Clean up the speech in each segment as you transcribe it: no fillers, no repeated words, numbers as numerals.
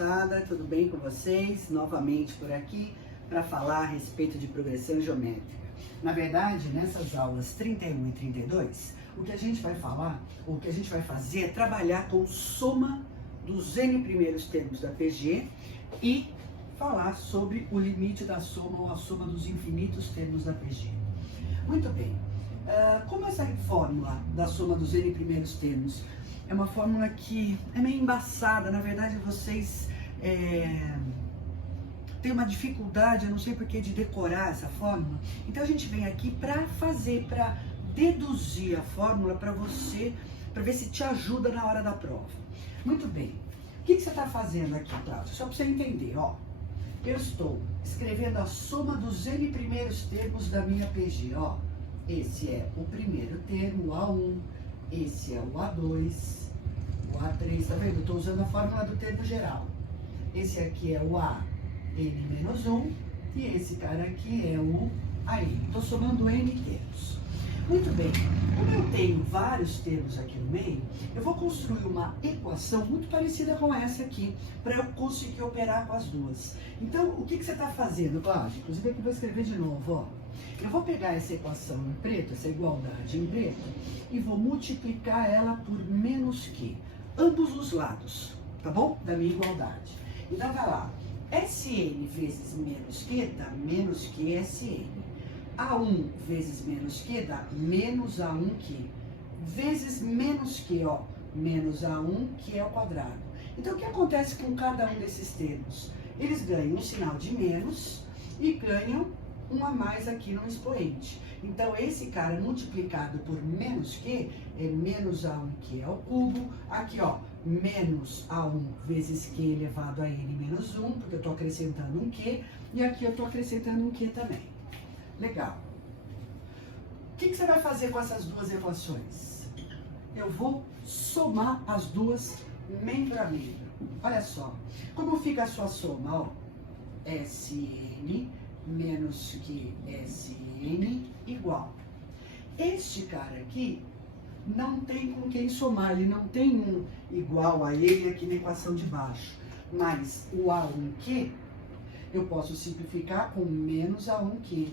moçada, tudo bem com vocês? Novamente por aqui para falar a respeito de progressão geométrica. Na verdade, nessas aulas 31 e 32, o que a gente vai falar, o que a gente vai fazer é trabalhar com soma dos N primeiros termos da PG e falar sobre o limite da soma ou a soma dos infinitos termos da PG. Muito bem, como essa fórmula da soma dos N primeiros termos é uma fórmula que é meio embaçada, na verdade vocês têm uma dificuldade, eu não sei porquê, de decorar essa fórmula. Então a gente vem aqui para deduzir a fórmula para você, para ver se te ajuda na hora da prova. Muito bem, o que você está fazendo aqui, Cláudio? Só para você entender, ó. Eu estou escrevendo a soma dos N primeiros termos da minha PG, ó. Esse é o primeiro termo, o A1, esse é o A2, o A3, tá vendo? Estou usando a fórmula do termo geral. Esse aqui é o AN-1 e esse cara aqui é o AN. Estou somando N termos. Muito bem, como eu tenho vários termos aqui no meio, eu vou construir uma equação muito parecida com essa aqui, para eu conseguir operar com as duas. Então, o que você está fazendo, Cláudio? Inclusive aqui eu vou escrever de novo, ó. Eu vou pegar essa equação em preto, essa igualdade em preto, e vou multiplicar ela por menos que, ambos os lados, tá bom? Da minha igualdade. Então, vai lá, Sn vezes menos que dá menos que Sn. A1 vezes menos que dá menos A1 que, vezes menos que, ó, menos A1 que é ao quadrado. Então, o que acontece com cada um desses termos? Eles ganham um sinal de menos e ganham um a mais aqui no expoente. Então, esse cara multiplicado por menos que é menos A1 que ao cubo. Aqui, ó, menos A1 vezes Q elevado a N menos 1, porque eu estou acrescentando um Q. E aqui eu estou acrescentando um Q também. Legal. O que você vai fazer com essas duas equações? Eu vou somar as duas membro a membro. Olha só. Como fica a sua soma? Ó, Sn menos que Sn igual. Este cara aqui não tem com quem somar, ele não tem um igual a ele aqui na equação de baixo. Mas o A1Q eu posso simplificar com menos A1Q.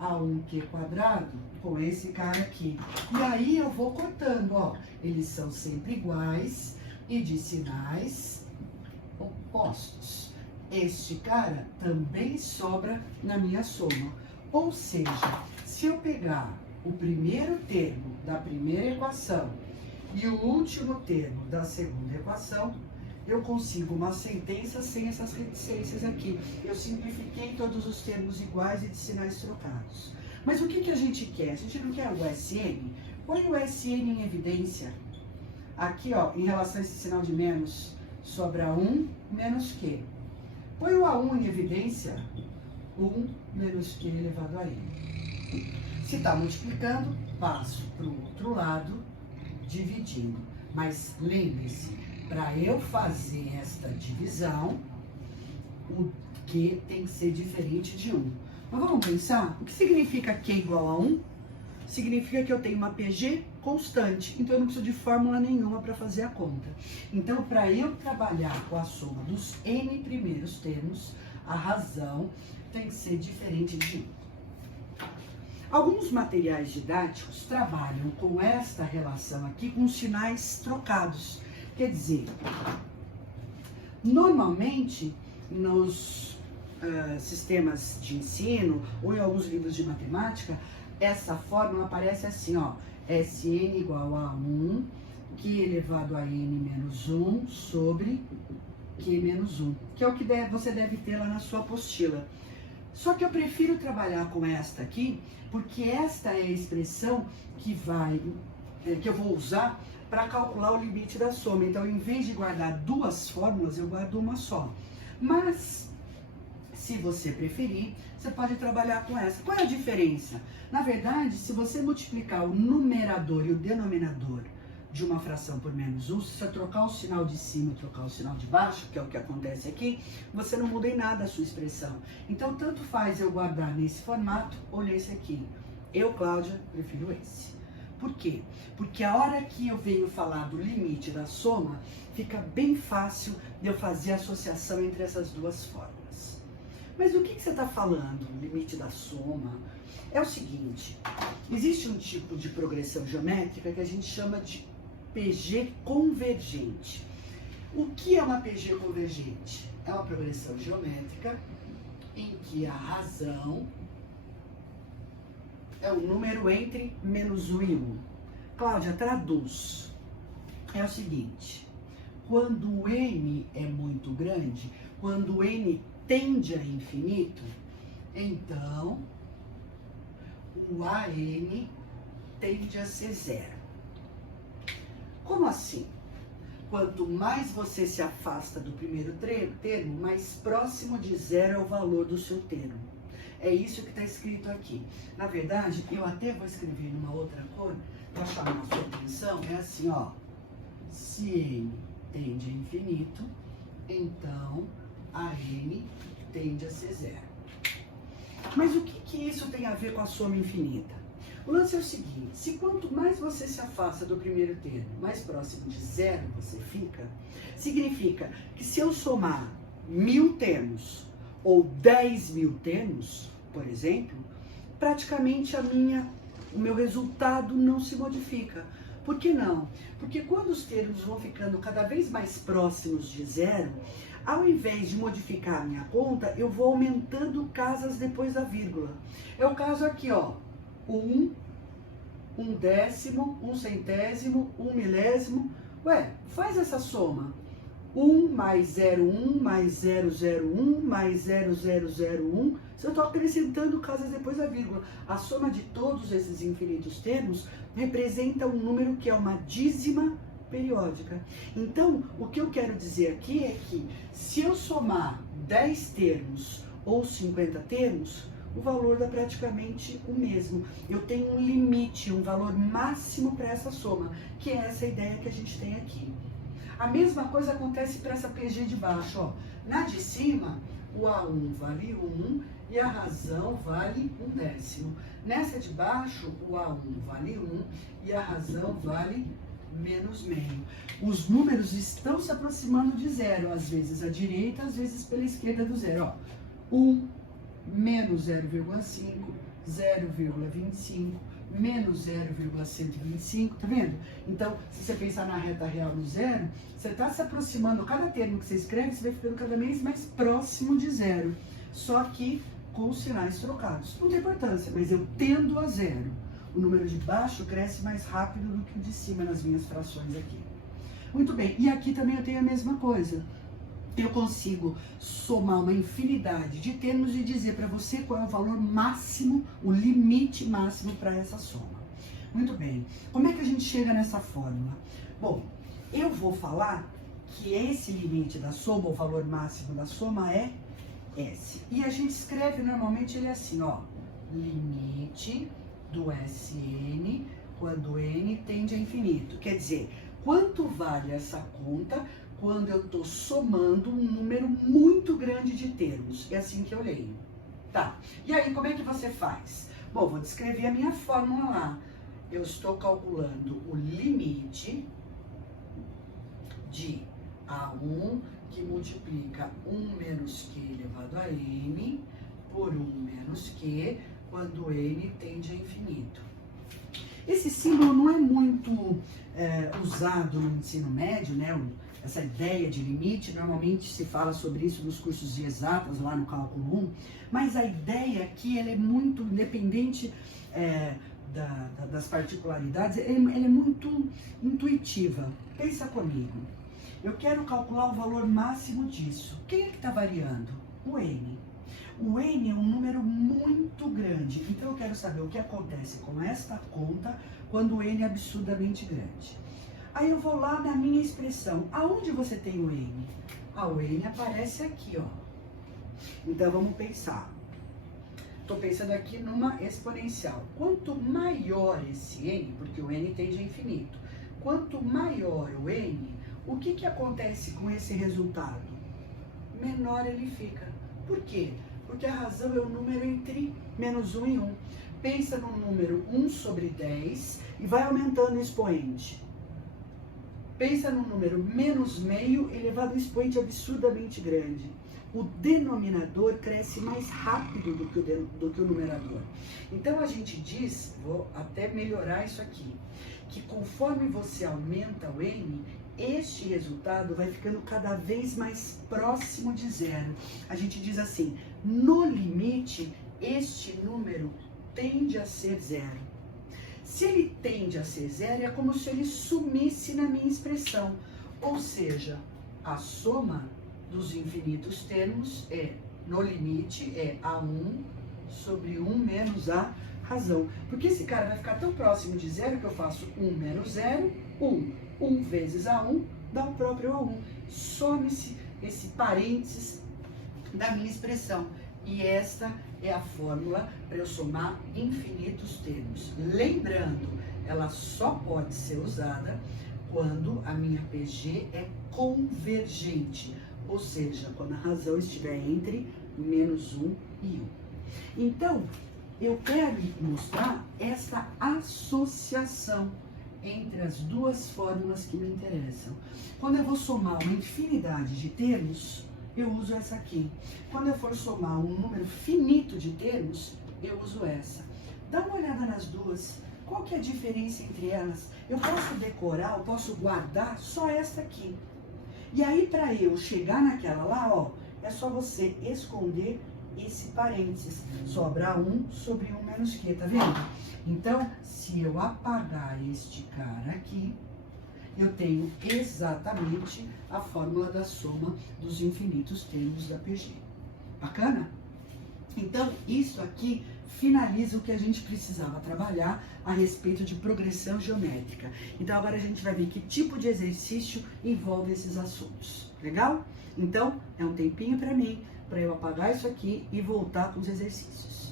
A1Q quadrado com esse cara aqui. E aí eu vou cortando, ó. Eles são sempre iguais e de sinais opostos. Este cara também sobra na minha soma. Ou seja, se eu pegar o primeiro termo da primeira equação e o último termo da segunda equação, eu consigo uma sentença sem essas reticências aqui. Eu simplifiquei todos os termos iguais e de sinais trocados. Mas o que a gente quer? A gente não quer o Sn? Põe o Sn em evidência. Aqui, ó, em relação a esse sinal de menos, sobra 1 menos Q. Põe o A1 em evidência, 1 menos Q elevado a N. Se está multiplicando, passo para o outro lado, dividindo. Mas lembre-se, para eu fazer esta divisão, o Q tem que ser diferente de 1. Mas vamos pensar? O que significa Q igual a 1? Significa que eu tenho uma PG constante, então eu não preciso de fórmula nenhuma para fazer a conta. Então, para eu trabalhar com a soma dos N primeiros termos, a razão tem que ser diferente de 1. Alguns materiais didáticos trabalham com esta relação aqui com sinais trocados. Quer dizer, normalmente nos sistemas de ensino ou em alguns livros de matemática, essa fórmula aparece assim, ó, Sn igual a 1, Q elevado a N menos 1 sobre Q menos 1, que é o que você deve ter lá na sua apostila. Só que eu prefiro trabalhar com esta aqui, porque esta é a expressão que eu vou usar para calcular o limite da soma. Então, em vez de guardar duas fórmulas, eu guardo uma só. Mas, se você preferir, você pode trabalhar com essa. Qual é a diferença? Na verdade, se você multiplicar o numerador e o denominador de uma fração por menos 1, se você trocar o sinal de cima e trocar o sinal de baixo, que é o que acontece aqui, você não muda em nada a sua expressão. Então, tanto faz eu guardar nesse formato ou nesse aqui. Eu, Cláudia, prefiro esse. Por quê? Porque a hora que eu venho falar do limite da soma, fica bem fácil de eu fazer a associação entre essas duas formas. Mas do que você está falando, limite da soma? É o seguinte, existe um tipo de progressão geométrica que a gente chama de PG convergente. O que é uma PG convergente? É uma progressão geométrica em que a razão é o número entre menos 1 e 1. Cláudia, traduz. É o seguinte, quando o n é muito grande, quando o n tende a infinito, então o AN tende a ser zero. Como assim? Quanto mais você se afasta do primeiro termo, mais próximo de zero é o valor do seu termo. É isso que está escrito aqui. Na verdade, eu até vou escrever numa outra cor, para chamar a sua atenção, é assim, ó. Se n tende a infinito, então a n tende a ser zero. Mas o que isso tem a ver com a soma infinita? O lance é o seguinte, se quanto mais você se afasta do primeiro termo, mais próximo de zero você fica, significa que se eu somar 1000 termos ou 10.000 termos, por exemplo, praticamente o meu resultado não se modifica. Por que não? Porque quando os termos vão ficando cada vez mais próximos de zero, ao invés de modificar a minha conta, eu vou aumentando casas depois da vírgula. É o caso aqui, ó. 1, 1/10, 1/100, 1/1000. Ué, faz essa soma. 1 mais 0,1 mais 0,01 mais 0,001. Se eu estou acrescentando casas depois da vírgula, a soma de todos esses infinitos termos representa um número que é uma dízima periódica. Então, o que eu quero dizer aqui é que se eu somar 10 termos ou 50 termos, o valor dá praticamente o mesmo. Eu tenho um limite, um valor máximo para essa soma, que é essa ideia que a gente tem aqui. A mesma coisa acontece para essa PG de baixo, ó. Na de cima, o A1 vale 1 e a razão vale 1/10. Nessa de baixo, o A1 vale 1 e a razão vale menos meio. Os números estão se aproximando de zero, às vezes à direita, às vezes pela esquerda do zero. Ó. 1 menos 0,5, 0,25, menos 0,125, tá vendo? Então, se você pensar na reta real no zero, você está se aproximando, cada termo que você escreve, você vai ficando cada vez mais próximo de zero. Só que com os sinais trocados. Não tem importância, mas eu tendo a zero. O número de baixo cresce mais rápido do que o de cima nas minhas frações aqui. Muito bem, e aqui também eu tenho a mesma coisa. Eu consigo somar uma infinidade de termos e dizer para você qual é o valor máximo, o limite máximo para essa soma. Muito bem, como é que a gente chega nessa fórmula? Bom, eu vou falar que esse limite da soma, o valor máximo da soma é S. E a gente escreve normalmente ele assim, ó, limite do Sn quando n tende a infinito. Quer dizer, quanto vale essa conta quando eu estou somando um número muito grande de termos? É assim que eu leio. Tá, e aí como é que você faz? Bom, vou descrever a minha fórmula lá. Eu estou calculando o limite de A1 que multiplica 1 menos Q elevado a n por 1 menos Q quando n tende a infinito. Esse símbolo não é muito usado no ensino médio, né? Essa ideia de limite, normalmente se fala sobre isso nos cursos de exatas, lá no cálculo 1, mas a ideia aqui ela é muito independente das particularidades, ela é muito intuitiva. Pensa comigo, eu quero calcular o valor máximo disso. Quem é que está variando? O n. O n é um número muito grande, então eu quero saber o que acontece com esta conta quando o n é absurdamente grande. Aí eu vou lá na minha expressão. Aonde você tem o n? O n aparece aqui, ó. Então vamos pensar. Estou pensando aqui numa exponencial. Quanto maior esse n, porque o n tende a infinito, quanto maior o n, o que acontece com esse resultado? Menor ele fica. Por quê? Porque a razão é o número entre menos 1 e 1. Pensa no número 1 sobre 10 e vai aumentando o expoente. Pensa no número menos meio elevado a um expoente absurdamente grande. O denominador cresce mais rápido do que o numerador. Então a gente diz, vou até melhorar isso aqui, que conforme você aumenta o n, este resultado vai ficando cada vez mais próximo de zero. A gente diz assim, no limite, este número tende a ser zero. Se ele tende a ser zero, é como se ele sumisse na minha expressão. Ou seja, a soma dos infinitos termos é, no limite, é A1 sobre 1 menos a razão. Porque esse cara vai ficar tão próximo de zero que eu faço 1 menos 0, 1. 1 vezes A1 dá o próprio A1. Some-se esse parênteses da minha expressão. E esta é a fórmula para eu somar infinitos termos. Lembrando, ela só pode ser usada quando a minha PG é convergente. Ou seja, quando a razão estiver entre menos 1 e 1. Então, eu quero mostrar essa associação entre as duas fórmulas que me interessam. Quando eu vou somar uma infinidade de termos, eu uso essa aqui. Quando eu for somar um número finito de termos, eu uso essa. Dá uma olhada nas duas. Qual que é a diferença entre elas? Eu posso decorar, eu posso guardar só essa aqui. E aí, para eu chegar naquela lá, ó, é só você esconder esse parênteses. Sobra 1 sobre 1 menos Q, tá vendo? Então, se eu apagar este cara aqui, eu tenho exatamente a fórmula da soma dos infinitos termos da PG. Bacana? Então, isso aqui finaliza o que a gente precisava trabalhar a respeito de progressão geométrica. Então, agora a gente vai ver que tipo de exercício envolve esses assuntos. Legal? Então, é um tempinho para mim, para eu apagar isso aqui e voltar com os exercícios.